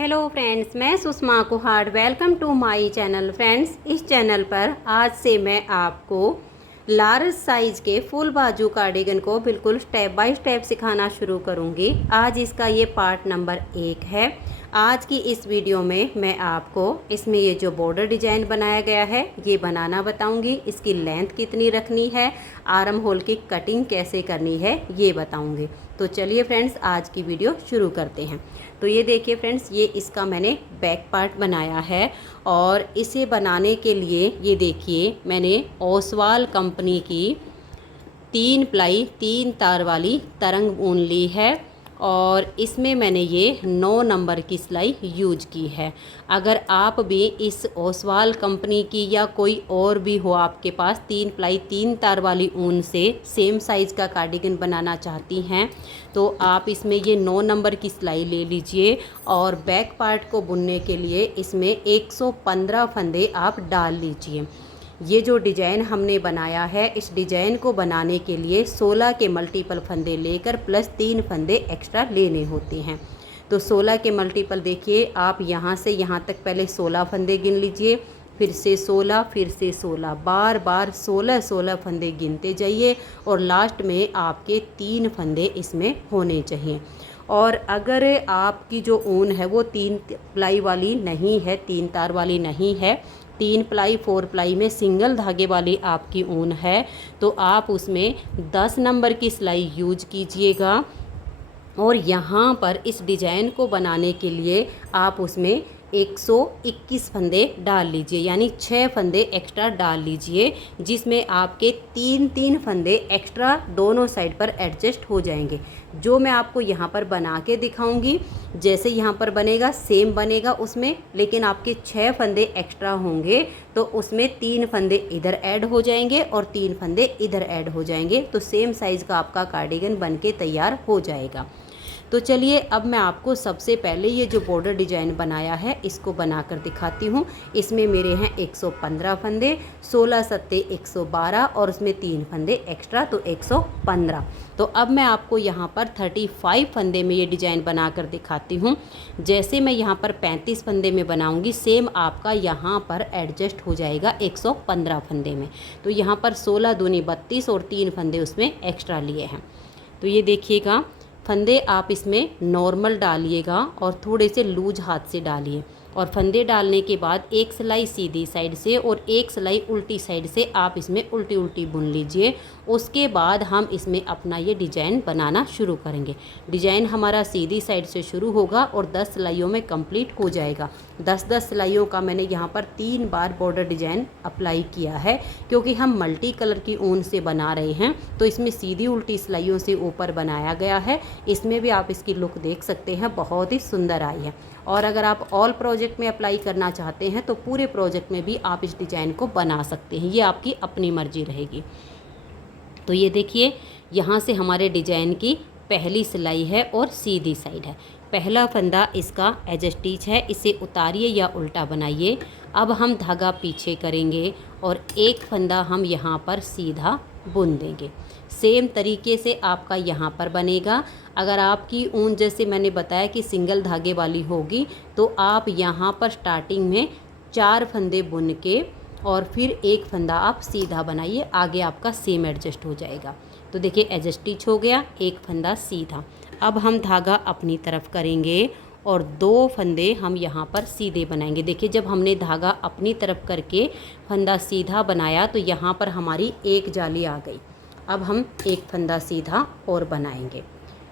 Hello friends, मैं Sushma Kuhar. Welcome to my channel. Friends, इस channel पर आज से मैं आपको लार्ज साइज़ के फुल बाजू कार्डिगन को बिल्कुल स्टेप बाय स्टेप सिखाना शुरू करूंगी। आज इसका ये पार्ट नंबर 1 है। आज की इस वीडियो में मैं आपको इसमें ये जो बॉर्डर डिजाइन बनाया गया है ये बनाना बताऊंगी। इसकी लेंथ कितनी रखनी है, आर्म होल की कटिंग कैसे करनी है ये बताऊंगी। तो चलिए फ्रेंड्स, आज की वीडियो शुरू करते हैं। तो ये देखिए फ्रेंड्स, ये इसका मैंने बैक पार्ट बनाया है और इसे बनाने के लिए ये देखिए मैंने ओसवाल कंपनी की 3 प्लाई 3 तार वाली तरंग ऊन ली है और इसमें मैंने ये 9 नंबर की सिलाई यूज की है। अगर आप भी इस ओसवाल कंपनी की या कोई और भी हो आपके पास 3 प्लाई 3 तार वाली ऊन से सेम साइज़ का कार्डिगन बनाना चाहती हैं तो आप इसमें ये 9 नंबर की सिलाई ले लीजिए और बैक पार्ट को बुनने के लिए इसमें 115 फंदे आप डाल लीजिए। ये जो डिज़ाइन हमने बनाया है, इस डिज़ाइन को बनाने के लिए 16 के मल्टीपल फंदे लेकर प्लस 3 फंदे एक्स्ट्रा लेने होते हैं। तो 16 के मल्टीपल देखिए, आप यहाँ से यहाँ तक पहले 16 फंदे गिन लीजिए, फिर से 16, फिर से 16, बार बार 16 फंदे गिनते जाइए और लास्ट में आपके 3 फंदे इसमें होने चाहिए। और अगर आपकी जो ऊन है वो 3 प्लाई वाली नहीं है, 3 तार वाली नहीं है, 3 प्लाई 4 प्लाई में सिंगल धागे वाली आपकी ऊन है तो आप उसमें 10 नंबर की सिलाई यूज कीजिएगा। और यहाँ पर इस डिज़ाइन को बनाने के लिए आप उसमें 121 फंदे डाल लीजिए, यानी 6 फंदे एक्स्ट्रा डाल लीजिए, जिसमें आपके 3 फंदे एक्स्ट्रा दोनों साइड पर एडजस्ट हो जाएंगे। जो मैं आपको यहाँ पर बना के दिखाऊंगी, जैसे यहाँ पर बनेगा सेम बनेगा उसमें, लेकिन आपके 6 फंदे एक्स्ट्रा होंगे तो उसमें 3 फंदे इधर ऐड हो जाएंगे और 3 फंदे इधर ऐड हो जाएंगे, तो सेम साइज़ का आपका कार्डिगन बन के तैयार हो जाएगा। तो चलिए अब मैं आपको सबसे पहले ये जो बॉर्डर डिज़ाइन बनाया है इसको बनाकर दिखाती हूँ। इसमें मेरे हैं 115 फंदे, 16 सत्ते 112 और उसमें 3 फंदे एक्स्ट्रा तो 115। तो अब मैं आपको यहाँ पर 35 फंदे में ये डिज़ाइन बनाकर दिखाती हूँ। जैसे मैं यहाँ पर 35 फंदे में बनाऊँगी सेम आपका यहाँ पर एडजस्ट हो जाएगा 115 फंदे में। तो यहाँ पर 16 दूनी 32 और 3 फंदे उसमें एक्स्ट्रा लिए हैं। तो ये देखिएगा, फंदे आप इसमें नॉर्मल डालिएगा और थोड़े से लूज हाथ से डालिए और फंदे डालने के बाद एक सिलाई सीधी साइड से और एक सिलाई उल्टी साइड से आप इसमें उल्टी उल्टी बुन लीजिए। उसके बाद हम इसमें अपना ये डिज़ाइन बनाना शुरू करेंगे। डिज़ाइन हमारा सीधी साइड से शुरू होगा और 10 सिलाइयों में कंप्लीट हो जाएगा। 10-10 सिलाइयों का मैंने यहाँ पर 3 बार बॉर्डर डिज़ाइन अप्लाई किया है, क्योंकि हम मल्टी कलर की ऊन से बना रहे हैं तो इसमें सीधी उल्टी सिलाइयों से ऊपर बनाया गया है। इसमें भी आप इसकी लुक देख सकते हैं, बहुत ही सुंदर आई है। और अगर आप ऑल प्रोजेक्ट में अप्लाई करना चाहते हैं तो पूरे प्रोजेक्ट में भी आप इस डिज़ाइन को बना सकते हैं, ये आपकी अपनी मर्जी रहेगी। तो ये देखिए, यहाँ से हमारे डिज़ाइन की पहली सिलाई है और सीधी साइड है। पहला फंदा इसका एज स्टिच है, इसे उतारिए या उल्टा बनाइए। अब हम धागा पीछे करेंगे और एक फंदा हम यहाँ पर सीधा बुन देंगे। सेम तरीके से आपका यहाँ पर बनेगा। अगर आपकी ऊन जैसे मैंने बताया कि सिंगल धागे वाली होगी तो आप यहाँ पर स्टार्टिंग में 4 फंदे बुन के और फिर एक फंदा आप सीधा बनाइए, आगे आपका सेम एडजस्ट हो जाएगा। तो देखिए एज स्टिच हो गया, एक फंदा सीधा। अब हम धागा अपनी तरफ करेंगे और 2 फंदे हम यहाँ पर सीधे बनाएंगे। देखिए जब हमने धागा अपनी तरफ करके फंदा सीधा बनाया तो यहाँ पर हमारी एक जाली आ गई। अब हम एक फंदा सीधा और बनाएंगे।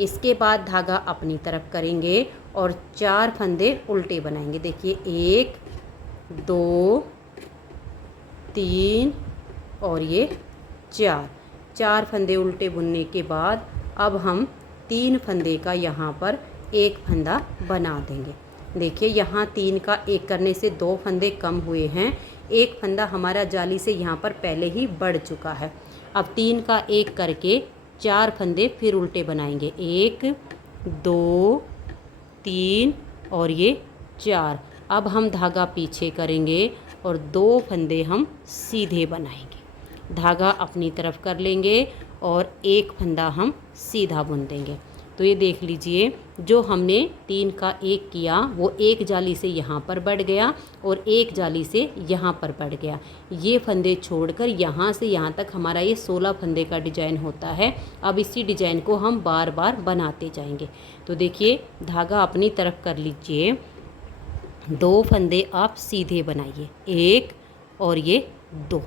इसके बाद धागा अपनी तरफ करेंगे और 4 फंदे उल्टे बनाएंगे। देखिए 1 2 3 और ये 4 फंदे उल्टे बुनने के बाद अब हम 3 फंदे का यहाँ पर एक फंदा बना देंगे। देखिए यहाँ 3 का 1 करने से 2 फंदे कम हुए हैं, एक फंदा हमारा जाली से यहाँ पर पहले ही बढ़ चुका है। अब 3 का 1 करके 4 फंदे फिर उल्टे बनाएंगे, 1 2 3 और ये 4। अब हम धागा पीछे करेंगे और 2 फंदे हम सीधे बनाएंगे। धागा अपनी तरफ कर लेंगे और एक फंदा हम सीधा बुन देंगे। तो ये देख लीजिए, जो हमने 3 का 1 किया वो एक जाली से यहाँ पर बढ़ गया और एक जाली से यहाँ पर बढ़ गया। ये फंदे छोड़कर यहाँ से यहाँ तक हमारा ये 16 फंदे का डिजाइन होता है। अब इसी डिजाइन को हम बार बार बनाते जाएंगे। तो देखिए, धागा अपनी तरफ कर लीजिए, 2 फंदे आप सीधे बनाइए, 1 और ये 2।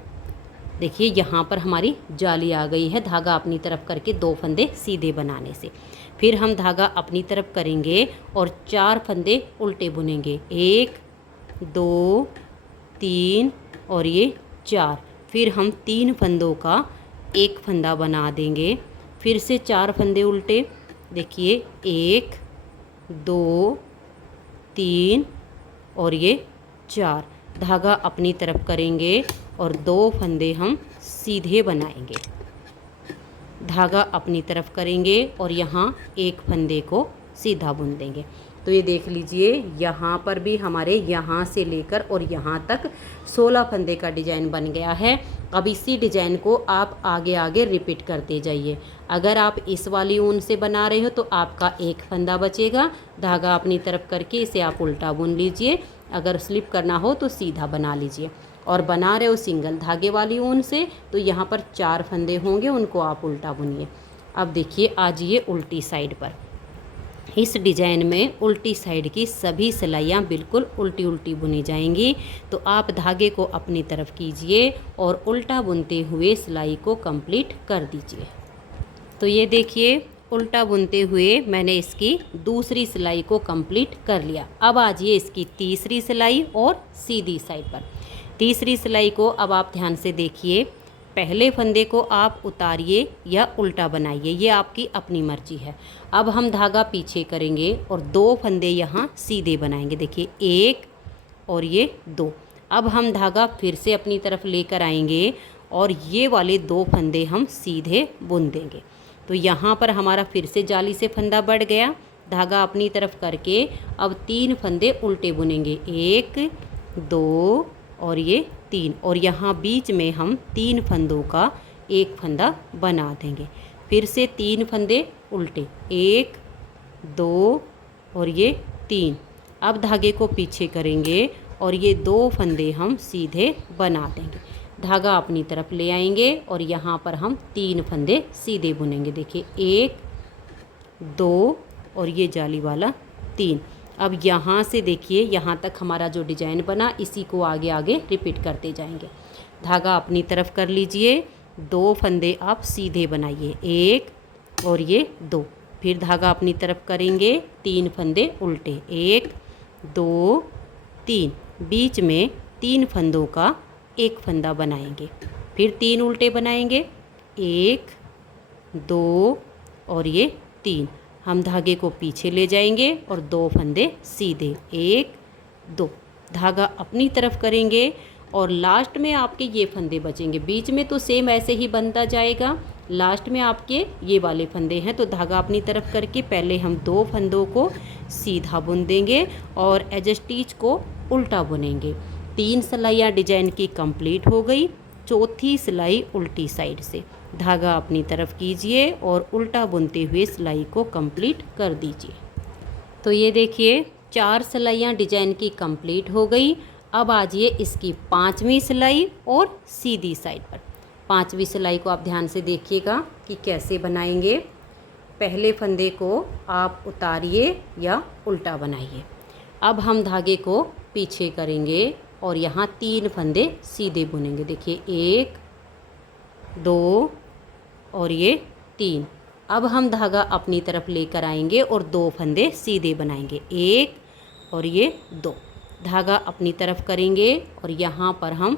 देखिए यहाँ पर हमारी जाली आ गई है धागा अपनी तरफ करके 2 फंदे सीधे बनाने से। फिर हम धागा अपनी तरफ करेंगे और 4 फंदे उल्टे बुनेंगे, 1 2 3 और ये 4। फिर हम 3 फंदों का एक फंदा बना देंगे, फिर से 4 फंदे उल्टे, देखिए 1 2 3 और ये 4। धागा अपनी तरफ करेंगे और 2 फंदे हम सीधे बनाएंगे, धागा अपनी तरफ करेंगे और यहाँ एक फंदे को सीधा बुन देंगे। तो ये देख लीजिए, यहाँ पर भी हमारे यहाँ से लेकर और यहाँ तक 16 फंदे का डिज़ाइन बन गया है। अब इसी डिज़ाइन को आप आगे आगे रिपीट करते जाइए। अगर आप इस वाली ऊन से बना रहे हो तो आपका एक फंदा बचेगा, धागा अपनी तरफ करके इसे आप उल्टा बुन लीजिए। अगर स्लिप करना हो तो सीधा बना लीजिए। और बना रहे हो सिंगल धागे वाली ऊन से तो यहाँ पर 4 फंदे होंगे, उनको आप उल्टा बुनिए। अब देखिए, आज ये उल्टी साइड पर, इस डिज़ाइन में उल्टी साइड की सभी सिलाइयाँ बिल्कुल उल्टी उल्टी बुनी जाएंगी। तो आप धागे को अपनी तरफ कीजिए और उल्टा बुनते हुए सिलाई को कंप्लीट कर दीजिए। तो ये देखिए, उल्टा बुनते हुए मैंने इसकी दूसरी सिलाई को कंप्लीट कर लिया। अब आ जाइए इसकी तीसरी सिलाई और सीधी साइड पर। तीसरी सिलाई को अब आप ध्यान से देखिए, पहले फंदे को आप उतारिए या उल्टा बनाइए, ये आपकी अपनी मर्जी है। अब हम धागा पीछे करेंगे और 2 फंदे यहाँ सीधे बनाएंगे, देखिए 1 और ये 2। अब हम धागा फिर से अपनी तरफ लेकर आएंगे और ये वाले 2 फंदे हम सीधे बुन देंगे। तो यहाँ पर हमारा फिर से जाली से फंदा बढ़ गया, धागा अपनी तरफ करके अब 3 फंदे उल्टे बुनेंगे, 1 2 और ये 3। और यहाँ बीच में हम 3 फंदों का एक फंदा बना देंगे, फिर से 3 फंदे उल्टे, 1 2 और ये 3। अब धागे को पीछे करेंगे और ये 2 फंदे हम सीधे बना देंगे, धागा अपनी तरफ ले आएंगे और यहाँ पर हम 3 फंदे सीधे बुनेंगे, देखिए 1 2 और ये जाली वाला 3। अब यहाँ से देखिए, यहाँ तक हमारा जो डिजाइन बना इसी को आगे आगे रिपीट करते जाएंगे। धागा अपनी तरफ कर लीजिए, 2 फंदे आप सीधे बनाइए, 1 और ये 2। फिर धागा अपनी तरफ करेंगे, 3 फंदे उल्टे, 1 2 3। बीच में 3 फंदों का एक फंदा बनाएंगे, फिर 3 उल्टे बनाएंगे, 1 2 और ये 3। हम धागे को पीछे ले जाएंगे और 2 फंदे सीधे, 1 2। धागा अपनी तरफ करेंगे और लास्ट में आपके ये फंदे बचेंगे। बीच में तो सेम ऐसे ही बनता जाएगा, लास्ट में आपके ये वाले फंदे हैं। तो धागा अपनी तरफ करके पहले हम 2 फंदों को सीधा बुन देंगे और एज स्टिच को उल्टा बुनेंगे। 3 सिलाइयाँ डिजाइन की कंप्लीट हो गई, चौथी सिलाई उल्टी साइड से। धागा अपनी तरफ कीजिए और उल्टा बुनते हुए सिलाई को कंप्लीट कर दीजिए। तो ये देखिए, 4 सिलाइयाँ डिजाइन की कंप्लीट हो गई। अब आ जाइए इसकी 5वीं सिलाई और सीधी साइड पर। 5वीं सिलाई को आप ध्यान से देखिएगा कि कैसे बनाएंगे। पहले फंदे को आप उतारिए या उल्टा बनाइए। अब हम धागे को पीछे करेंगे और यहाँ 3 फंदे सीधे बुनेंगे, देखिए 1 2 और ये 3। अब हम धागा अपनी तरफ लेकर आएंगे और 2 फंदे सीधे बनाएंगे, 1 और ये 2। धागा अपनी तरफ करेंगे और यहाँ पर हम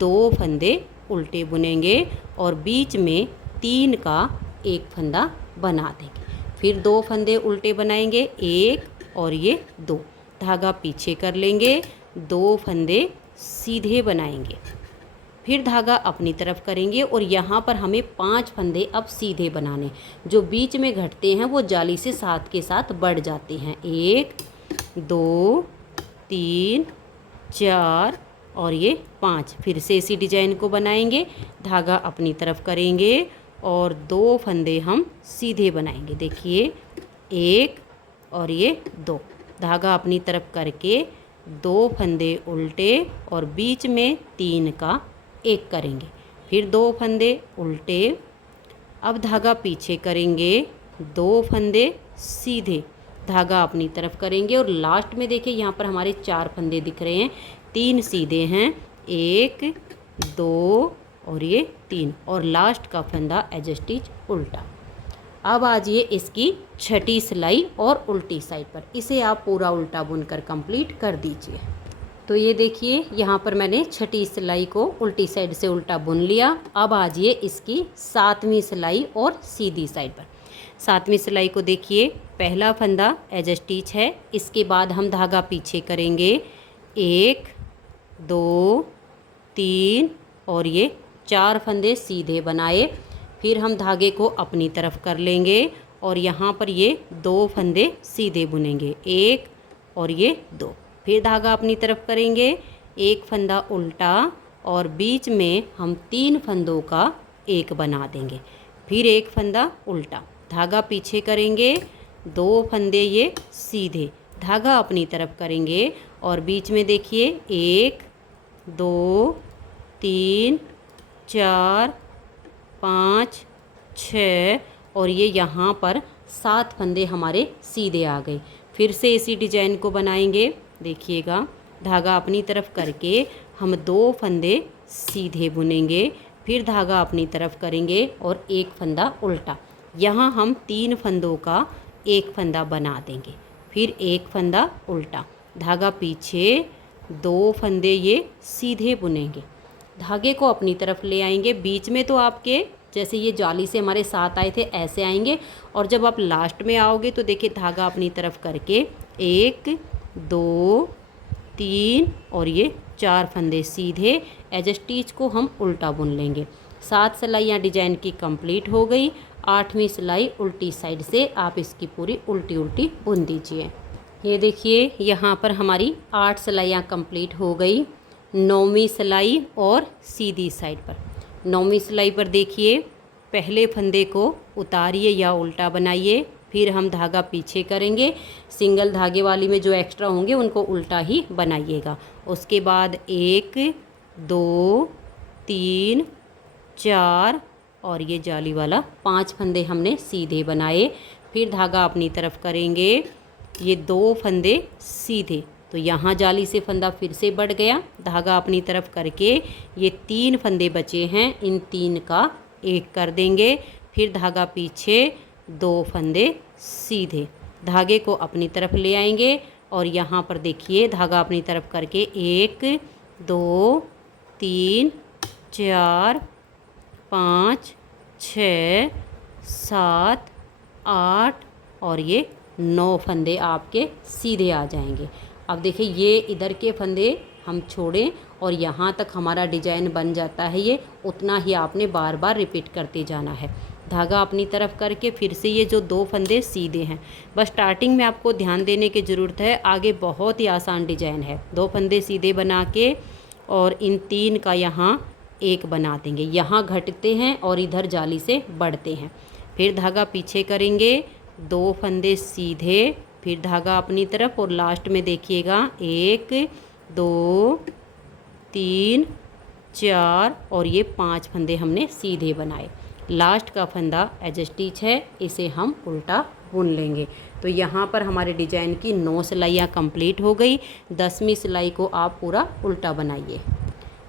2 फंदे उल्टे बुनेंगे और बीच में 3 का एक फंदा बना देंगे। फिर 2 फंदे उल्टे बनाएंगे, 1 और ये 2। धागा पीछे कर लेंगे, 2 फंदे सीधे बनाएंगे, फिर धागा अपनी तरफ करेंगे और यहाँ पर हमें 5 फंदे अब सीधे बनाने, जो बीच में घटते हैं वो जाली से साथ के साथ बढ़ जाते हैं, 1 2 3 4 और ये 5। फिर से इसी डिजाइन को बनाएंगे, धागा अपनी तरफ करेंगे और 2 फंदे हम सीधे बनाएंगे, देखिए एक और ये 2। धागा अपनी तरफ करके 2 फंदे उल्टे और बीच में 3 का 1 करेंगे, फिर 2 फंदे उल्टे। अब धागा पीछे करेंगे, 2 फंदे सीधे, धागा अपनी तरफ करेंगे और लास्ट में देखिए यहाँ पर हमारे 4 फंदे दिख रहे हैं, 3 सीधे हैं, 1 2 और ये 3 और लास्ट का फंदा एज स्टिच उल्टा। अब आ जाइए इसकी छठी सिलाई और उल्टी साइड पर, इसे आप पूरा उल्टा बुनकर कंप्लीट कर दीजिए। तो ये देखिए यहाँ पर मैंने छठी सिलाई को उल्टी साइड से उल्टा बुन लिया। अब आ जाइए इसकी 7वीं सिलाई और सीधी साइड पर। 7वीं सिलाई को देखिए, पहला फंदा एज स्टिच है, इसके बाद हम धागा पीछे करेंगे, 1 2 3 और ये 4 फंदे सीधे बनाए, फिर हम धागे को अपनी तरफ कर लेंगे और यहाँ पर ये 2 फंदे सीधे बुनेंगे, 1 और ये 2, फिर धागा अपनी तरफ करेंगे, 1 फंदा उल्टा और बीच में हम 3 फंदों का 1 बना देंगे, फिर 1 फंदा उल्टा, धागा पीछे करेंगे, 2 फंदे ये सीधे, धागा अपनी तरफ करेंगे और बीच में देखिए 1 2 3 4 5 6 और ये यहाँ पर 7 फंदे हमारे सीधे आ गए। फिर से इसी डिजाइन को बनाएंगे, देखिएगा धागा अपनी तरफ करके हम 2 फंदे सीधे बुनेंगे, फिर धागा अपनी तरफ करेंगे और 1 फंदा उल्टा, यहाँ हम 3 फंदों का 1 फंदा बना देंगे, फिर 1 फंदा उल्टा, धागा पीछे, 2 फंदे ये सीधे बुनेंगे, धागे को अपनी तरफ ले आएंगे, बीच में तो आपके जैसे ये जाली से हमारे 7 आए थे ऐसे आएंगे और जब आप लास्ट में आओगे तो देखिए धागा अपनी तरफ करके 1 2 3 और ये 4 फंदे सीधे, एज स्टिच को हम उल्टा बुन लेंगे। 7 सिलाइयाँ डिजाइन की कंप्लीट हो गई। 8वीं सिलाई उल्टी साइड से आप इसकी पूरी उल्टी उल्टी बुन दीजिए। ये देखिए यहाँ पर हमारी 8 सिलाइयाँ कंप्लीट हो गई। 9वीं सिलाई और सीधी साइड पर, 9वीं सिलाई पर देखिए पहले फंदे को उतारिए या उल्टा बनाइए, फिर हम धागा पीछे करेंगे, सिंगल धागे वाली में जो एक्स्ट्रा होंगे उनको उल्टा ही बनाइएगा। उसके बाद 1 2 3 4 और ये जाली वाला 5 फंदे हमने सीधे बनाए, फिर धागा अपनी तरफ करेंगे, ये 2 फंदे सीधे, तो यहाँ जाली से फंदा फिर से बढ़ गया, धागा अपनी तरफ करके ये 3 फंदे बचे हैं, इन 3 का 1 कर देंगे, फिर धागा पीछे, 2 फंदे सीधे, धागे को अपनी तरफ ले आएंगे और यहाँ पर देखिए धागा अपनी तरफ करके 1 2 3 4 5 6 7 8 और ये 9 फंदे आपके सीधे आ जाएंगे। अब देखिए ये इधर के फंदे हम छोड़ें और यहाँ तक हमारा डिजाइन बन जाता है, ये उतना ही आपने बार बार रिपीट करते जाना है। धागा अपनी तरफ करके फिर से ये जो 2 फंदे सीधे हैं, बस स्टार्टिंग में आपको ध्यान देने की ज़रूरत है, आगे बहुत ही आसान डिजाइन है। 2 फंदे सीधे बना के और इन 3 का यहाँ 1 बना देंगे, यहाँ घटते हैं और इधर जाली से बढ़ते हैं, फिर धागा पीछे करेंगे, 2 फंदे सीधे, फिर धागा अपनी तरफ और लास्ट में देखिएगा 1 2 3 4 और ये 5 फंदे हमने सीधे बनाए। लास्ट का फंदा एज स्टिच है, इसे हम उल्टा बुन लेंगे। तो यहाँ पर हमारे डिजाइन की 9 सिलाइयाँ कंप्लीट हो गई। 10वीं सिलाई को आप पूरा उल्टा बनाइए।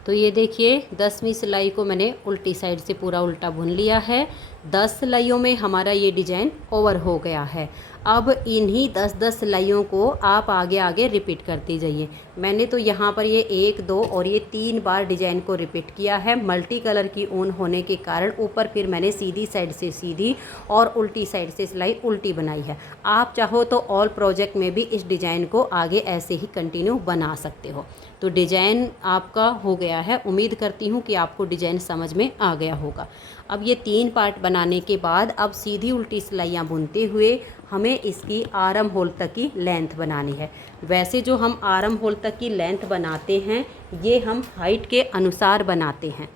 तो ये देखिए 10वीं सिलाई को मैंने उल्टी साइड से पूरा उल्टा बुन लिया है। 10 सिलाइयों में हमारा ये डिज़ाइन ओवर हो गया है। अब इन्हीं 10-10 सिलाइयों को आप आगे आगे रिपीट करते जाइए। मैंने तो यहाँ पर ये 1 2 और ये 3 बार डिज़ाइन को रिपीट किया है। मल्टी कलर की ऊन होने के कारण ऊपर फिर मैंने सीधी साइड से सीधी और उल्टी साइड से सिलाई उल्टी बनाई है। आप चाहो तो ऑल प्रोजेक्ट में भी इस डिज़ाइन को आगे ऐसे ही कंटिन्यू बना सकते हो। तो डिज़ाइन आपका हो गया है। उम्मीद करती हूँ कि आपको डिज़ाइन समझ में आ गया होगा। अब ये 3 पार्ट बनाने के बाद अब सीधी उल्टी सिलाइयाँ बुनते हुए हमें इसकी आर्म होल तक की लेंथ बनानी है। वैसे जो हम आर्म होल तक की लेंथ बनाते हैं ये हम हाइट के अनुसार बनाते हैं।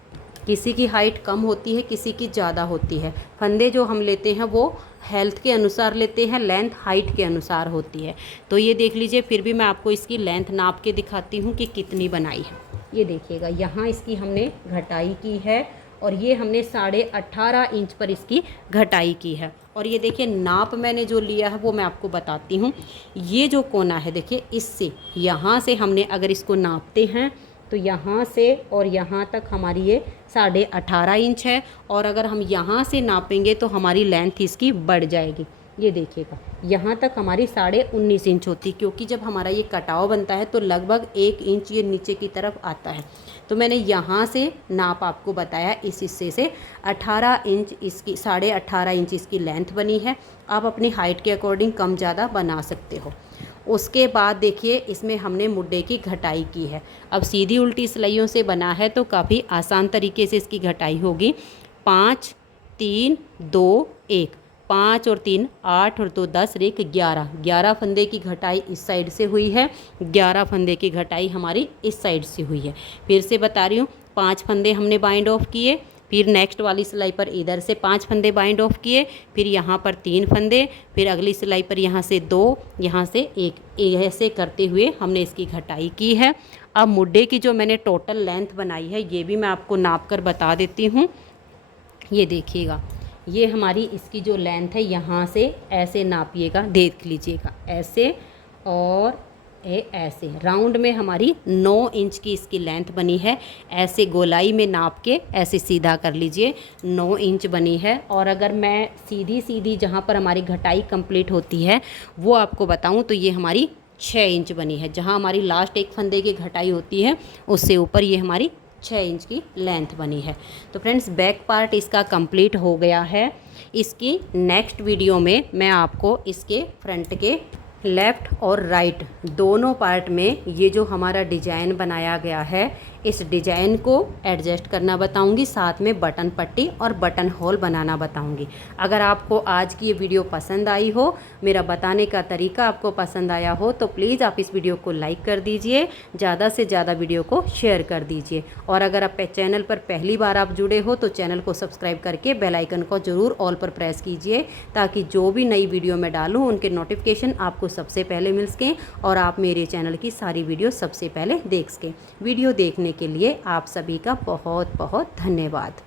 किसी की हाइट कम होती है, किसी की ज़्यादा होती है। फंदे जो हम लेते हैं वो हेल्थ के अनुसार लेते हैं, लेंथ हाइट के अनुसार होती है। तो ये देख लीजिए, फिर भी मैं आपको इसकी लेंथ नाप के दिखाती हूँ कि कितनी बनाई है। ये देखिएगा, यहाँ इसकी हमने घटाई की है और ये हमने 18.5 इंच पर इसकी घटाई की है। और ये देखिए नाप मैंने जो लिया है वो मैं आपको बताती हूँ। ये जो कोना है देखिए, इससे यहाँ से हमने अगर इसको नापते हैं तो यहाँ से और यहाँ तक हमारी ये 18.5 इंच है। और अगर हम यहाँ से नापेंगे तो हमारी लेंथ इसकी बढ़ जाएगी। ये देखिएगा, यहाँ तक हमारी 19.5 इंच होती, क्योंकि जब हमारा ये कटाव बनता है तो लगभग 1 इंच ये नीचे की तरफ आता है। तो मैंने यहाँ से नाप आपको बताया, इस हिस्से से 18 इंच इसकी 18.5 इंच इसकी लेंथ बनी है। आप अपनी हाइट के अकॉर्डिंग कम ज़्यादा बना सकते हो। उसके बाद देखिए, इसमें हमने मुड्डे की घटाई की है। अब सीधी उल्टी सिलाइयों से बना है तो काफ़ी आसान तरीके से इसकी घटाई होगी। 5 3 2 1, 5 और 3 8 और 2 10 और 1 11 फंदे की घटाई इस साइड से हुई है, 11 फंदे की घटाई हमारी इस साइड से हुई है। फिर से बता रही हूँ, 5 फंदे हमने बाइंड ऑफ किए, फिर नेक्स्ट वाली सिलाई पर इधर से 5 फंदे बाइंड ऑफ किए, फिर यहाँ पर 3 फंदे, फिर अगली सिलाई पर यहाँ से 2, यहाँ से 1, ऐसे करते हुए हमने इसकी घटाई की है। अब मुड्डे की जो मैंने टोटल लेंथ बनाई है ये भी मैं आपको नाप कर बता देती हूँ। ये देखिएगा, ये हमारी इसकी जो लेंथ है, यहाँ से ऐसे नापिएगा, देख लीजिएगा ऐसे, और ऐसे राउंड में हमारी 9 इंच की इसकी लेंथ बनी है। ऐसे गोलाई में नाप के ऐसे सीधा कर लीजिए, 9 इंच बनी है। और अगर मैं सीधी सीधी जहाँ पर हमारी घटाई कंप्लीट होती है वो आपको बताऊँ तो ये हमारी 6 इंच बनी है। जहाँ हमारी लास्ट एक फंदे की घटाई होती है उससे ऊपर ये हमारी 6 इंच की लेंथ बनी है। तो फ्रेंड्स, बैक पार्ट इसका कंप्लीट हो गया है। इसकी नेक्स्ट वीडियो में मैं आपको इसके फ्रंट के लेफ़्ट और राइट दोनों पार्ट में ये जो हमारा डिज़ाइन बनाया गया है, इस डिज़ाइन को एडजस्ट करना बताऊंगी, साथ में बटन पट्टी और बटन होल बनाना बताऊंगी। अगर आपको आज की ये वीडियो पसंद आई हो, मेरा बताने का तरीका आपको पसंद आया हो, तो प्लीज़ आप इस वीडियो को लाइक कर दीजिए, ज़्यादा से ज़्यादा वीडियो को शेयर कर दीजिए। और अगर आप चैनल पर पहली बार आप जुड़े हो तो चैनल को सब्सक्राइब करके बेल आइकन को ज़रूर ऑल पर प्रेस कीजिए, ताकि जो भी नई वीडियो मैं डालूँ उनके नोटिफिकेशन आपको सबसे पहले मिल सकें और आप मेरे चैनल की सारी वीडियो सबसे पहले देख सकें। वीडियो देखने के लिए आप सभी का बहुत बहुत धन्यवाद।